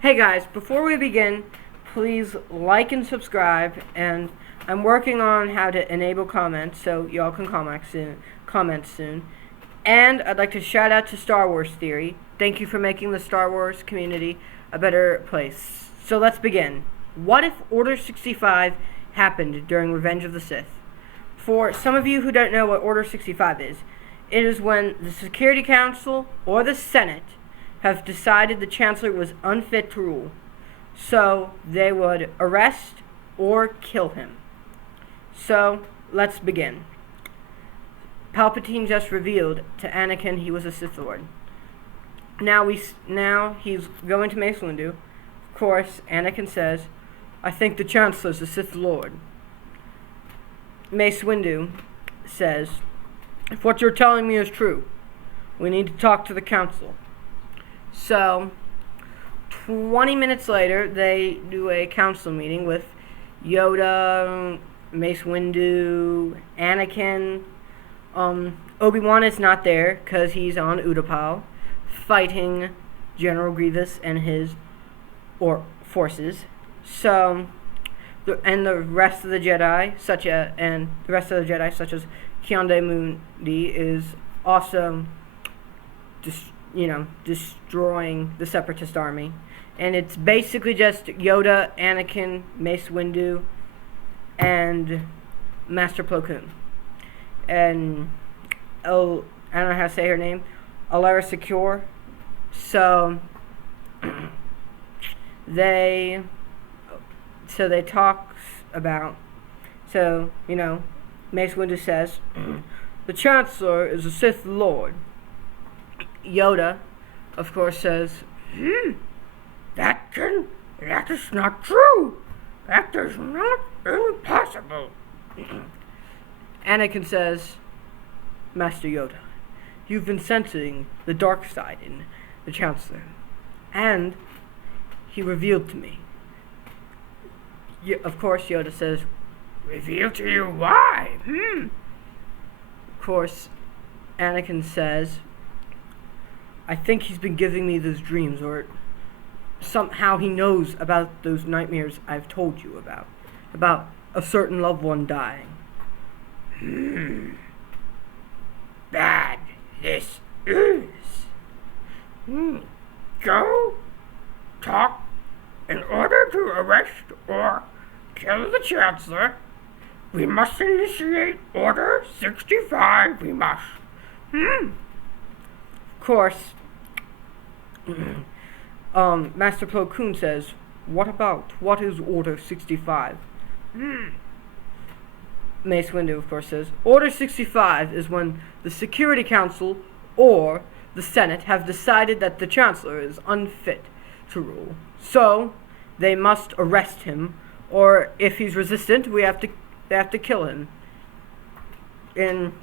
Hey guys, before we begin, please like and subscribe, and I'm working on how to enable comments so y'all can comment soon. And I'd like to shout out to Star Wars Theory. Thank you for making the Star Wars community a better place. So let's begin. What if Order 65 happened during Revenge of the Sith? For some of you who don't know what Order 65 is, it is when the Security Council or the Senate have decided the Chancellor was unfit to rule, so they would arrest or kill him. So, let's begin. Palpatine just revealed to Anakin he was a Sith Lord. Now he's going to Mace Windu. Of course, Anakin says, "I think the Chancellor's a Sith Lord." Mace Windu says, "If what you're telling me is true, we need to talk to the Council." So, 20 minutes later, they do a council meeting with Yoda, Mace Windu, Anakin. Obi-Wan is not there because he's on Utapau fighting General Grievous and his forces. So, the rest of the Jedi, such as Keonde-Mundi, is also destroying the Separatist army. And it's basically just Yoda, Anakin, Mace Windu, and Master Plo Koon. And, I don't know how to say her name, Alara Secure. So, they talk about, Mace Windu says, "The Chancellor is a Sith Lord." Yoda, of course, says, That is not true. That is not impossible." Anakin says, "Master Yoda, you've been sensing the dark side in the Chancellor, and he revealed to me." Of course, Yoda says, "Revealed to you? Why?" Of course, Anakin says, "I think he's been giving me those dreams, or somehow he knows about those nightmares I've told you about a certain loved one dying." Bad this is. Go talk. In order to arrest or kill the Chancellor, we must initiate Order 65, we must. Of course, Master Plo Koon says, what is Order 65? Mace Windu, of course, says, "Order 65 is when the Security Council or the Senate have decided that the Chancellor is unfit to rule. So, they must arrest him, or if he's resistant, they have to kill him." And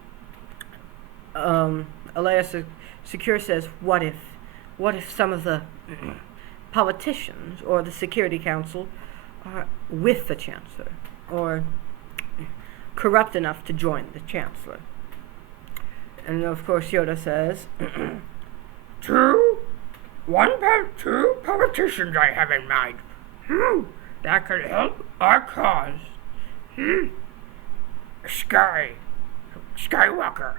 Alea Secure says, what if some of the politicians or the Security Council are with the Chancellor, or corrupt enough to join the Chancellor? And of course Yoda says, two politicians I have in mind. That could help our cause. Skywalker.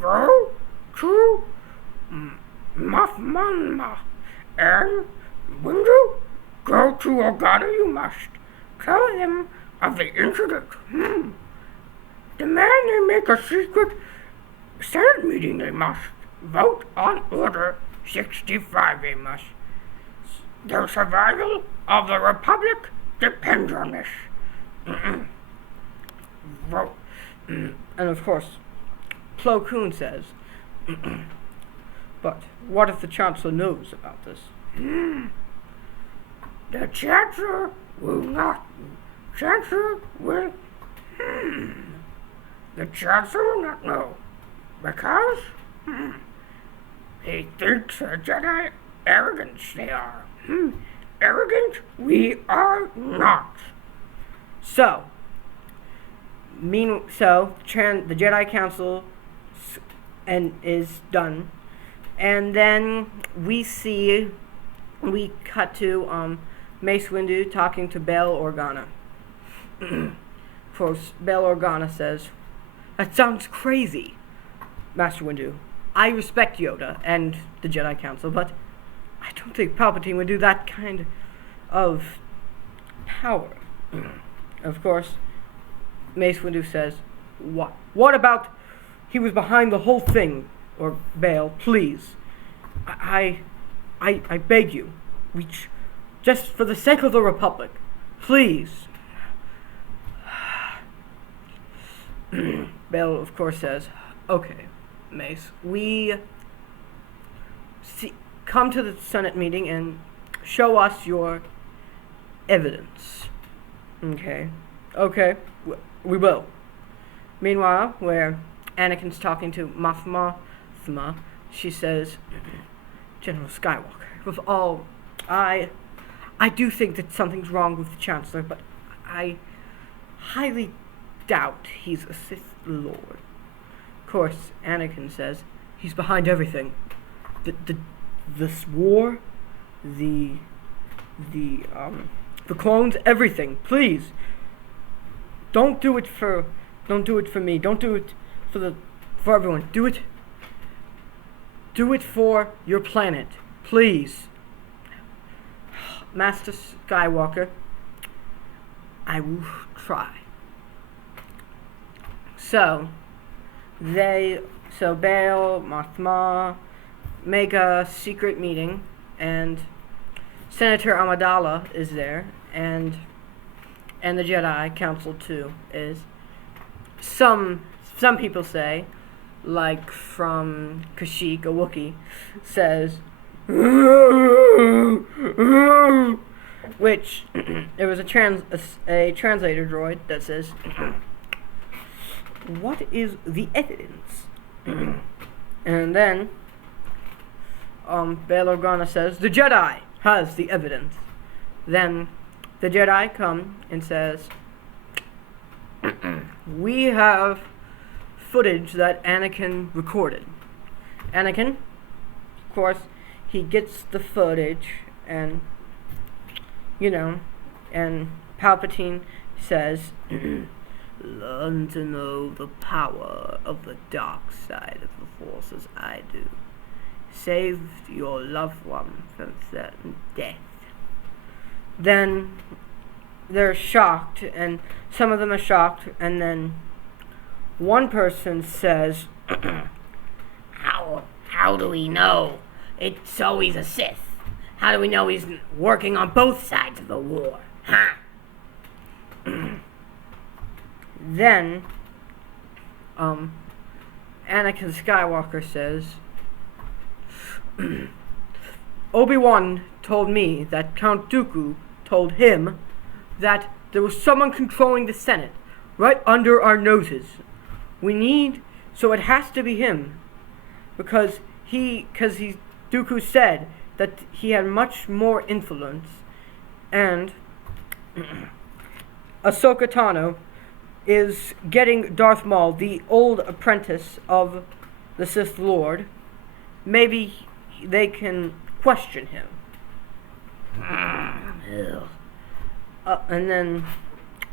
Go to Moff Manma. And Windu, go to Organa you must. Tell them of the incident. Demand they make a secret Senate meeting they must. Vote on Order 65 they must. The survival of the Republic depends on this. Vote. And of course, Plo Koon says, but what if the Chancellor knows about this? The Chancellor will not. The Chancellor will not know. Because he thinks the Jedi arrogant they are. Arrogant we are not. So, the Jedi Council is done, and then we see we cut to Mace Windu talking to Bail Organa. Of course, Bail Organa says, "That sounds crazy, Master Windu. I respect Yoda and the Jedi Council, but I don't think Palpatine would do that kind of power." Of course, Mace Windu says, What about he was behind the whole thing? Or Bail, please. I beg you. Just for the sake of the Republic. Please." Bail, of course, says, "Okay, Mace, come to the Senate meeting and show us your evidence." Okay, we will. Meanwhile, where Anakin's talking to Mothma, she says, "General Skywalker, with all, I do think that something's wrong with the Chancellor, but I highly doubt he's a Sith Lord." Of course, Anakin says, "He's behind everything. This war, the clones, everything. Please, don't do it for me. Don't do it for everyone. Do it for your planet, please. Master Skywalker, I will try." So Bail, Mothma make a secret meeting, and Senator Amidala is there, and the Jedi Council too is. Some people say, like from Kashyyyk, a Wookiee, says, which there was a translator droid that says, "What is the evidence?" And then Bail Organa says, "The Jedi has the evidence." Then the Jedi come and says, "We have footage that Anakin recorded." Anakin, of course, he gets the footage, and and Palpatine says, "Learn to know the power of the dark side of the Force as I do. Saved your loved one from certain death." Then they're shocked, and some of them are shocked, and then one person says, How do we know it's always a Sith? How do we know he's working on both sides of the war? Huh? Then Anakin Skywalker says, "Obi-Wan told me that Count Dooku told him that there was someone controlling the Senate right under our noses. So it has to be him, because Dooku said that he had much more influence, and Ahsoka Tano is getting Darth Maul, the old apprentice of the Sith Lord. Maybe they can question him." And then,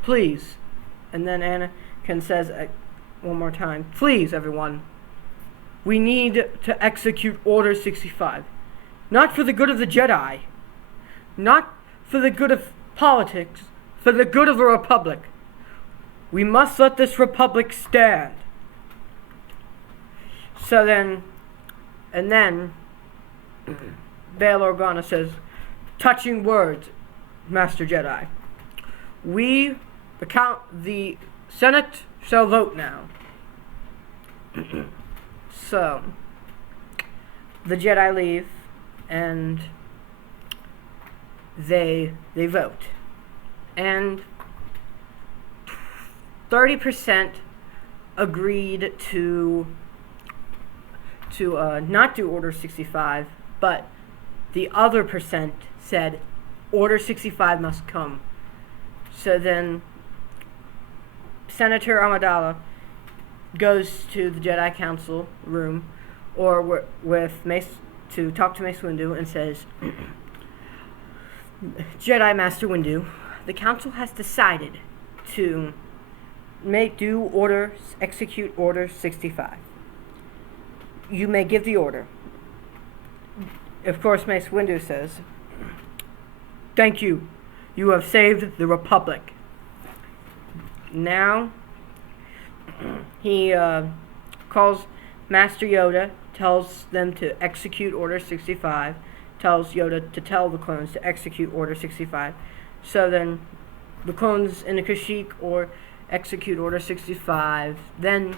please, and then Anakin says one more time, "Please, everyone, we need to execute Order 65. Not for the good of the Jedi, not for the good of politics, for the good of the Republic. We must let this Republic stand." And then Bail Organa says, "Touching words, Master Jedi. The Senate shall vote now." So the Jedi leave, and they vote, and 30% agreed to not do Order 65, but the other percent said Order 65 must come. So then Senator Amidala goes to the Jedi Council room, or with Mace, to talk to Mace Windu, and says, Jedi Master Windu, the Council has decided to execute Order 65. You may give the order. Of course, Mace Windu says, "Thank you. You have saved the Republic." Now, he calls Master Yoda, tells them to execute Order 65, tells Yoda to tell the clones to execute Order 65. So then, the clones in the Kashyyyk or execute Order 65. Then,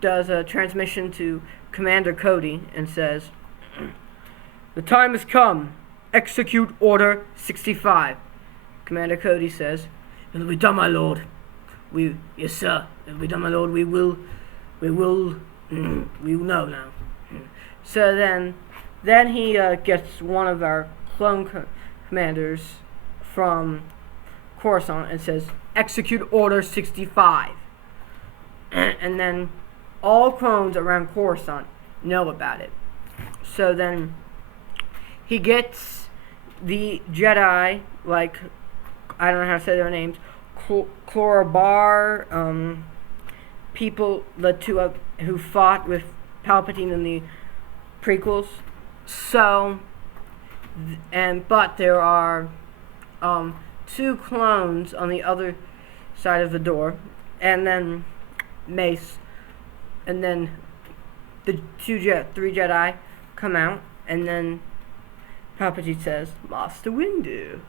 does a transmission to Commander Cody and says, "The time has come. Execute Order 65. Commander Cody says, "It'll be done, my lord. Yes, sir. It'll be done, my lord. We will know now." So then he gets one of our clone commanders from Coruscant and says, "Execute Order 65. And then all clones around Coruscant know about it. So then he gets the Jedi, like, I don't know how to say their names, Clorabar, people, the two who fought with Palpatine in the prequels. So, but there are two clones on the other side of the door, and then Mace, and then the three Jedi come out, and then Palpatine says, "Master Windu,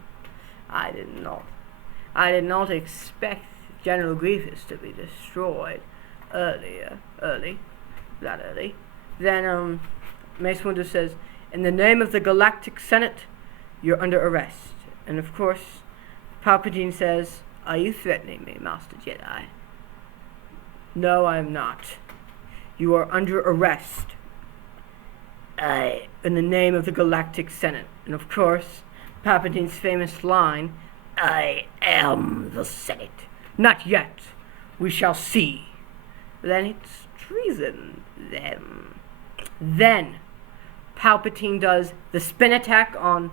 I did not expect General Grievous to be destroyed early. Then Mace Windu says, "In the name of the Galactic Senate, you're under arrest." And of course, Palpatine says, "Are you threatening me, Master Jedi?" "No, I am not. You are under arrest. In the name of the Galactic Senate." And of course, Palpatine's famous line, "I am the Senate." "Not yet. We shall see." Then it's treason. Then Palpatine does the spin attack on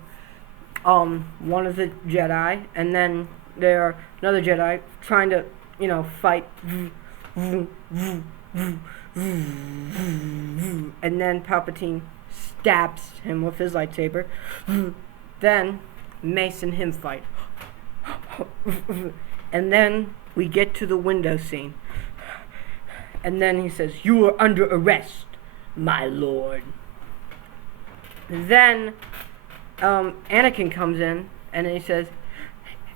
one of the Jedi, and then there are another Jedi trying to, fight. And then Palpatine stabs him with his lightsaber. Then Mace and him fight. And then we get to the window scene. And then he says, "You are under arrest, my lord." Then Anakin comes in, and he says,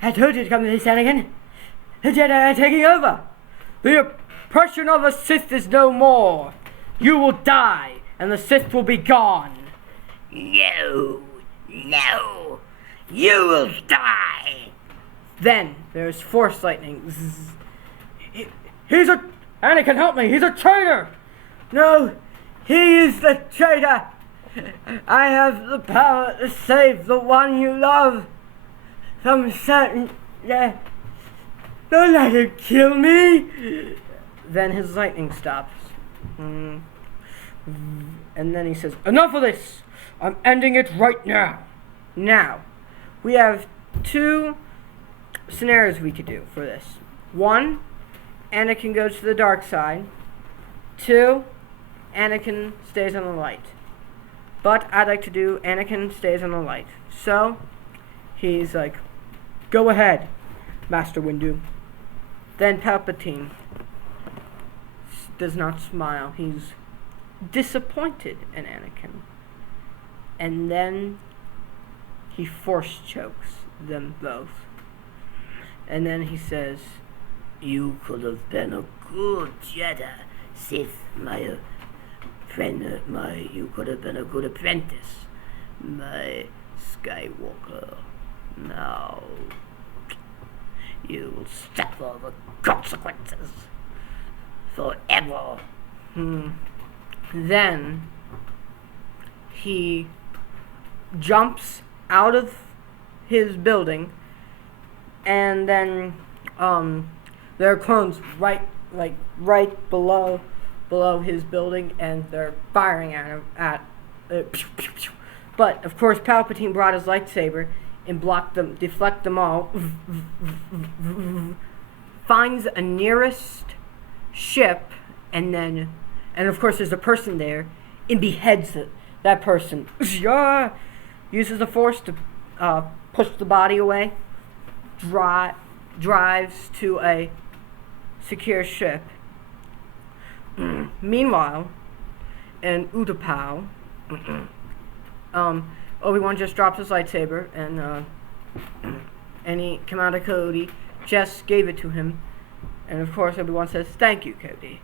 "I told you to come to this, Anakin. The Jedi are taking over. The oppression of the Sith is no more. You will die, and the Sith will be gone." "No, you will die." Then there's Force lightning. Anakin, help me! He's a traitor! "No, he is the traitor! I have the power to save the one you love from certain death. Don't let him kill me!" Then his lightning stops. And then he says, "Enough of this! I'm ending it right now." Now, we have two scenarios we could do for this. One, Anakin goes to the dark side. Two, Anakin stays on the light. But I'd like to do Anakin stays on the light. So, he's like, "Go ahead, Master Windu." Then Palpatine does not smile. He's disappointed in Anakin. And then he force chokes them both. And then he says, "You could have been a good Jedi, Sith, my friend, you could have been a good apprentice, my Skywalker. Now, you will suffer the consequences forever." Then he jumps out of his building, and then there are clones right below his building, and they're firing at him. But of course, Palpatine brought his lightsaber and blocked them, deflect them all. Finds a nearest ship, and of course there's a person there, and beheads that person. Uses the Force to push the body away. Drives to a secure ship. Meanwhile, in Utapau, Obi-Wan just dropped his lightsaber, and he Commander Cody just gave it to him, and of course Obi-Wan says, "Thank you, Cody."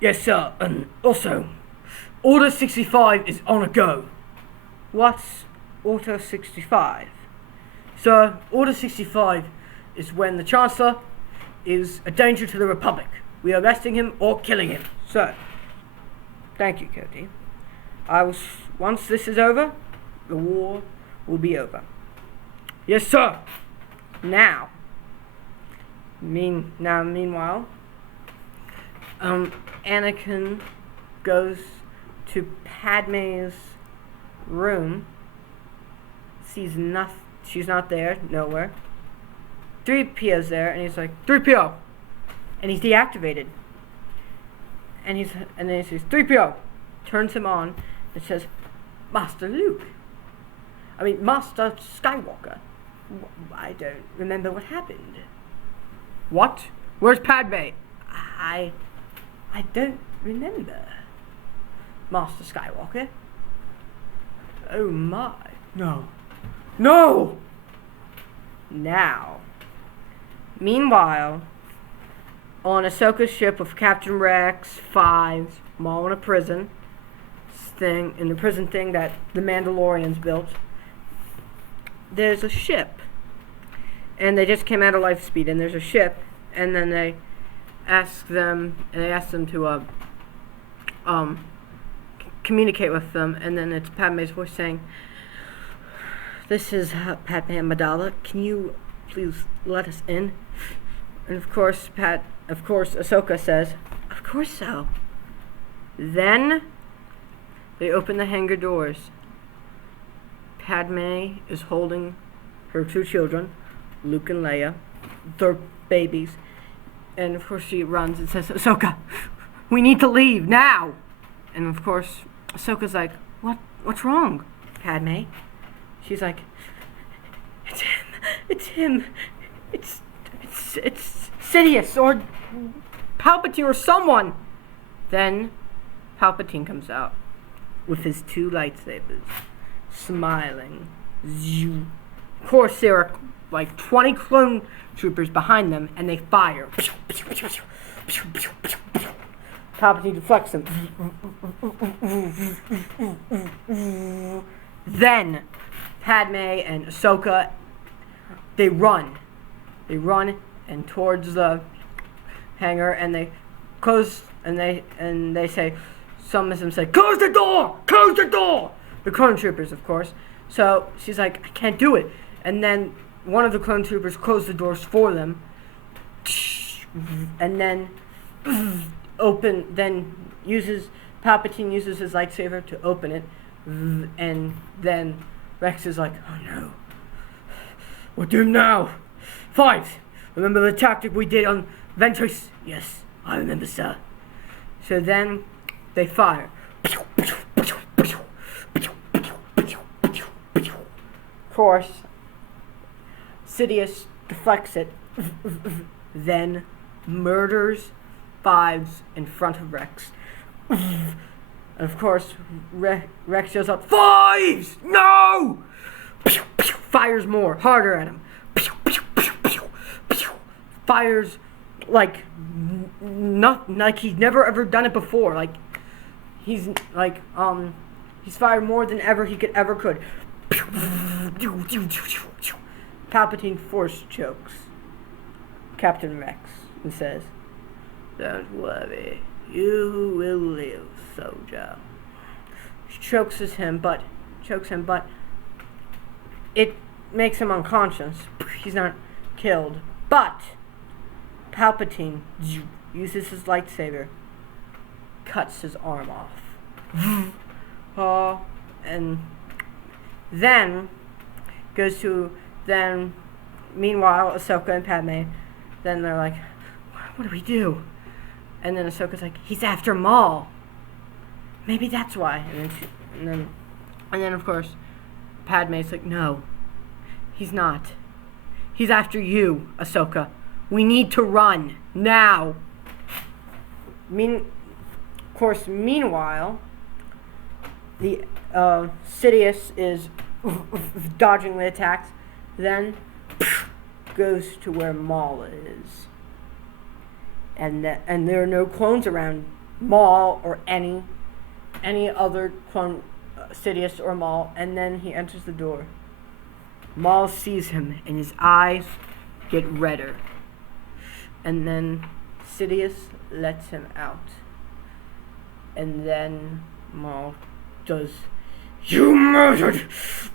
"Yes, sir. And also, Order 65 is on a go." "What's Order 65?" "Sir, Order 65 is when the Chancellor is a danger to the Republic. We are arresting him or killing him, sir." "Thank you, Cody. Once this is over, the war will be over." "Yes, sir." Meanwhile, Anakin goes to Padme's room, sees nothing. She's not there, nowhere. 3PO's there, and he's like, "3PO," and he's deactivated. And then he says, "3PO," turns him on, and says, Master Skywalker. I don't remember what happened." "What? Where's Padme?" I don't remember, Master Skywalker." "Oh my. No. No!" Now, meanwhile, on Ahsoka's ship with Captain Rex, Fives, them all in a prison in the prison thing that the Mandalorians built, there's a ship. And they just came out of life speed, and there's a ship, and then they ask them to communicate with them, and then it's Padme's voice saying, "This is Padme Amidala. Can you please let us in?" And of course, Ahsoka says, "Of course so." Then they open the hangar doors. Padme is holding her two children, Luke and Leia, their babies, and of course she runs and says, "Ahsoka, we need to leave now." And of course, Ahsoka's like, "What's wrong, Padme?" She's like, It's him. It's Sidious or Palpatine or someone." Then Palpatine comes out with his two lightsabers, smiling. Of course, there are like 20 clone troopers behind them, and they fire. Palpatine deflects them. Then Padme and Ahsoka, they run and towards the hangar, and they close, and they say, some of them say, close the door!" The clone troopers, of course. So she's like, "I can't do it." And then one of the clone troopers closed the doors for them, and then Palpatine uses his lightsaber to open it, and then Rex is like, "Oh no, we're doomed now. Fives, remember the tactic we did on Ventress?" "Yes, I remember, sir." So then they fire. Of course, Sidious deflects it, then murders Fives in front of Rex. And of course, Rex yells out, "Fives! No!" Fires more, harder at him. Fires like he's never ever done it before. He's fired more than ever he could. Palpatine force chokes Captain Rex and says, "Don't worry, you will live, soldier." Chokes him, but it makes him unconscious. He's not killed, but Palpatine uses his lightsaber, cuts his arm off, and Then goes to meanwhile Ahsoka and Padme, then they're like, what do we do? And then Ahsoka's like, he's after Maul. Maybe that's why. And then of course Padme's like, no, he's not. He's after you, Ahsoka. We need to run now. Meanwhile, the Sidious is dodging the attacks, then goes to where Maul is, and there are no clones around Maul or any other clone, Sidious or Maul. And then he enters the door. Maul sees him, and his eyes get redder. And then Sidious lets him out. And then Maul does, you murdered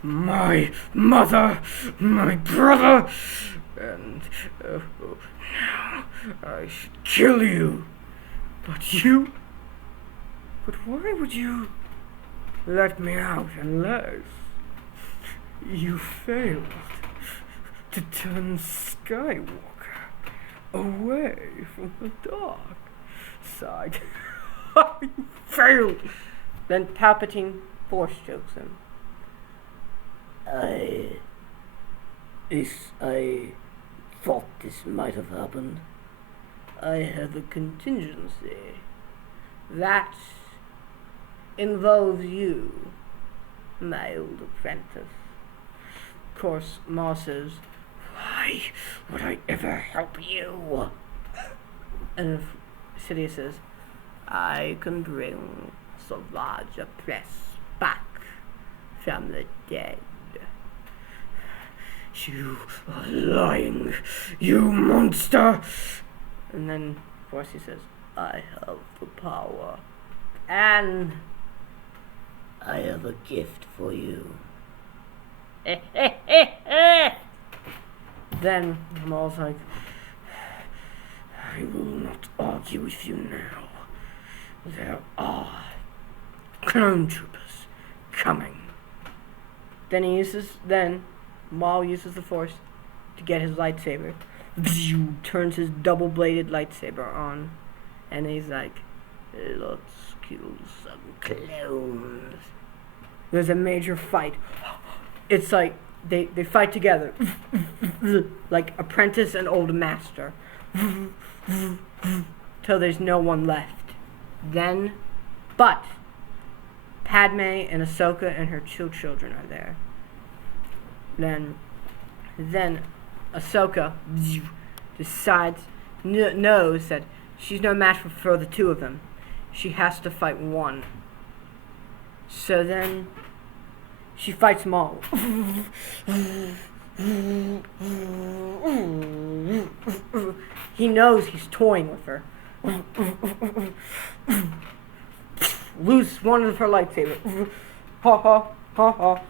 my mother, my brother, and now I should kill you. But why would you let me out unless you failed to turn Skywalker away from the dark side? You failed. Then Palpatine force chokes him. I thought this might have happened. I have a contingency that involves you, my old apprentice. Of course, Maul says, why would I ever help you? And Sidious says, I can bring Savage Press back from the dead. You are lying, you monster! And then Forcey says, I have the power. And I have a gift for you. Then Maul's like, I will not argue with you now. There are clone troopers coming. Then Maul uses the Force to get his lightsaber. Turns his double-bladed lightsaber on, and he's like, let's kill some clones. There's a major fight. It's like they fight together, like apprentice and old master, till there's no one left. But Padme and Ahsoka and her two children are there. Then Ahsoka decides, knows that she's no match for the two of them. She has to fight one. So then she fights Maul. He knows he's toying with her. Loses one of her lightsabers. Ha ha ha ha.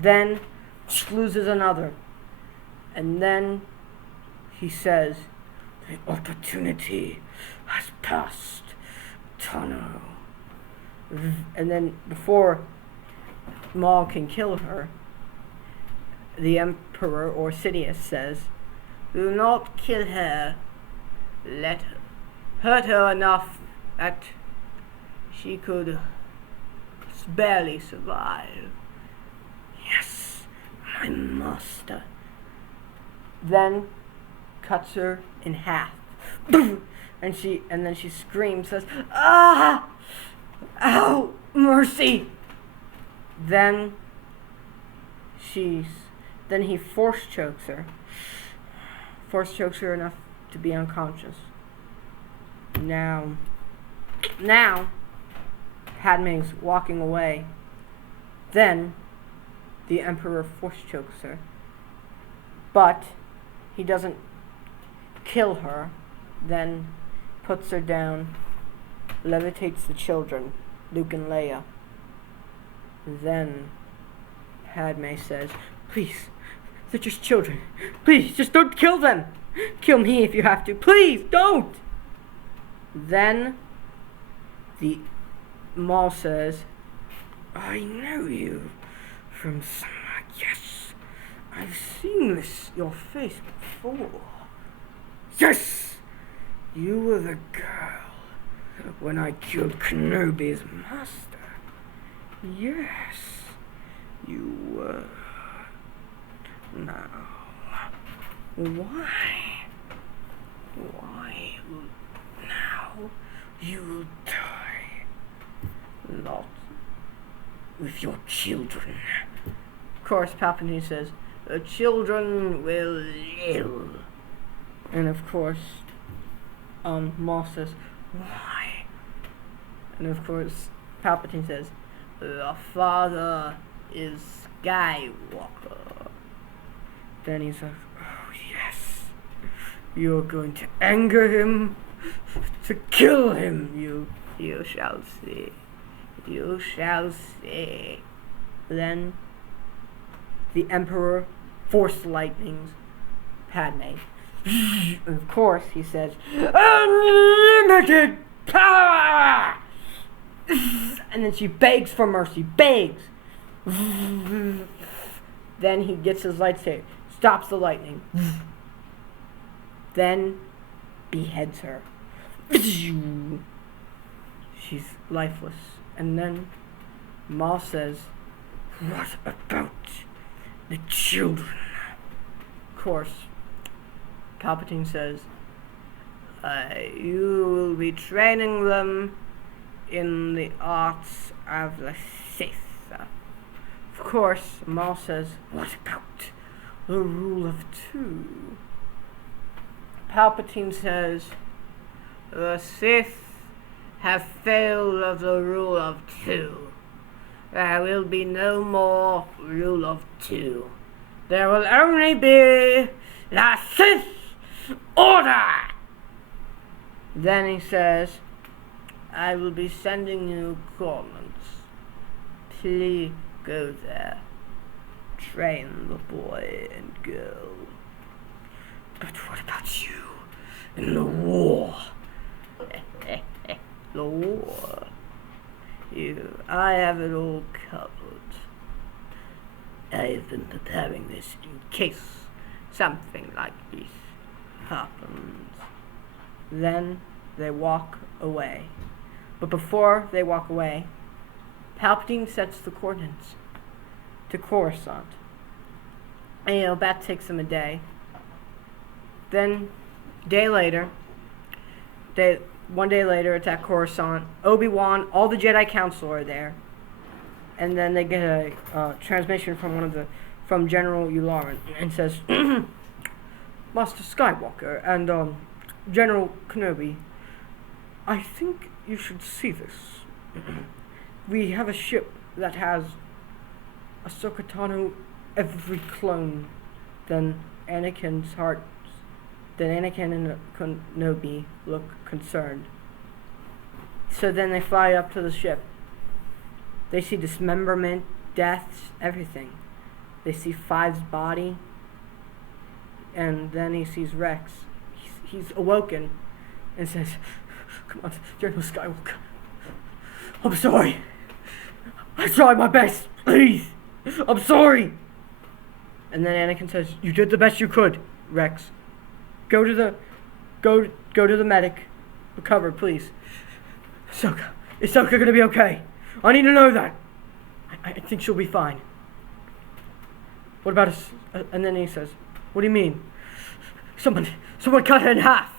Then she loses another. And then he says, the opportunity has passed, Tano. And then before Maul can kill her, the Emperor or Sidious says, do not kill her. Let her hurt her enough that she could barely survive. Yes, my master. Then cuts her in half. And then she screams, says, ah! Ow! Mercy! Then he force chokes her. Force chokes her enough to be unconscious. Now Padme's walking away. Then the Emperor force chokes her. But he doesn't kill her. Then puts her down, levitates the children, Luke and Leia. Then Padme says, please, they're just children. Please, just don't kill them. Kill me if you have to. Please, don't. Then the Maul says, I know you from somewhere. Yes, I've seen your face before. Yes, you were the girl when I killed Kenobi's master. Yes, you were. Now, why now you'll die, not with your children. Of course, Palpatine says, the children will live. And of course, Maul says, why? And of course, Palpatine says, the father is Skywalker. Then he's like, oh yes, you're going to anger him, to kill him. You shall see. You shall see. Then the Emperor force lightnings Padme. And of course, he says, unlimited power! And then she begs for mercy, begs. Then he gets his lightsaber, stops the lightning. Then beheads her. She's lifeless. And then Maul says, what about the children? Of course, Palpatine says, you will be training them in the arts of the Sith. Of course, Maul says, what about the rule of two? Palpatine says, the Sith have failed of the rule of two. There will be no more rule of two. There will only be the Sith order. Then he says, I will be sending you coordinates. Please go there. Train the boy and girl. But what about you in the war? The war. I have it all covered. I have been preparing this in case something like this happens. Then they walk away. But before they walk away, Palpatine sets the coordinates to Coruscant. And that takes them a day. Then, one day later, it's at Coruscant. Obi-Wan, all the Jedi Council are there. And then they get a transmission from General Yularen and says, Master Skywalker and General Kenobi, I think you should see this. We have a ship that has Ahsoka Tano every clone than Anakin and Kenobi look concerned. So then they fly up to the ship. They see dismemberment, deaths, everything. They see Five's body, and then he sees Rex. He's awoken and says, come on, General Skywalker. I'm sorry. I tried my best, please. I'm sorry. And then Anakin says, you did the best you could, Rex. Go to the medic. Recover, please. Is Ahsoka gonna be okay? I need to know that. I think she'll be fine. What about us? And then he says, what do you mean? Someone cut her in half.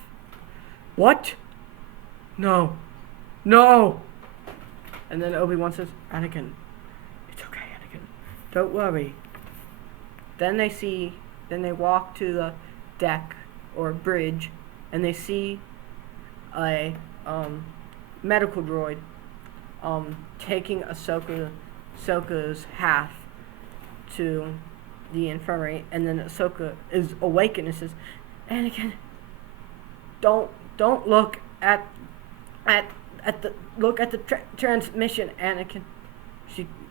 What? No. And then Obi-Wan says, Anakin, it's okay, Anakin. Don't worry. Then they walk to the deck or bridge, and they see a medical droid taking Ahsoka's half to the infirmary, and then Ahsoka is awakened and says, Anakin, don't look at the transmission, Anakin.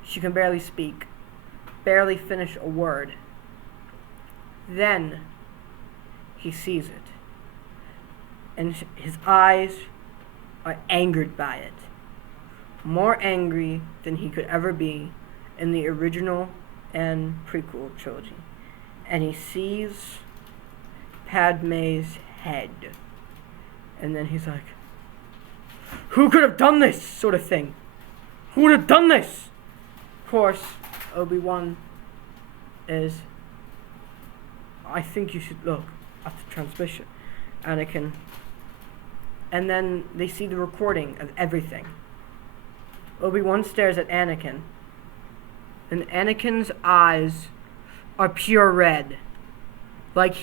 She can barely speak, barely finish a word. Then he sees it, and his eyes are angered by it. more angry than he could ever be in the original and prequel trilogy. And he sees Padme's head. And then he's like, who could have done this? Sort of thing. Who would have done this? Of course, Obi-Wan is, I think you should look at the transmission. Anakin. And then they see the recording of everything. Obi-Wan stares at Anakin. And Anakin's eyes are pure red. Like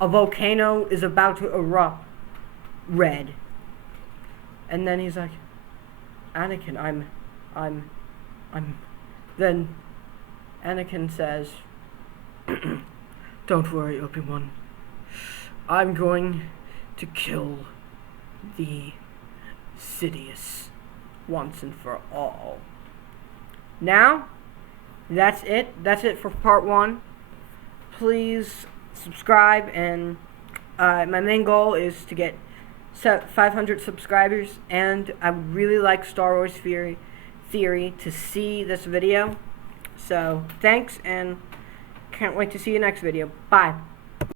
a volcano is about to erupt red. And then he's like, Anakin, then Anakin says, don't worry, Obi-Wan. I'm going to kill the Sidious once and for all. Now, that's it. That's it for part 1. Please subscribe, and my main goal is to get 500 subscribers, and I would really like Star Wars Theory to see this video. So, thanks, and can't wait to see you next video. Bye.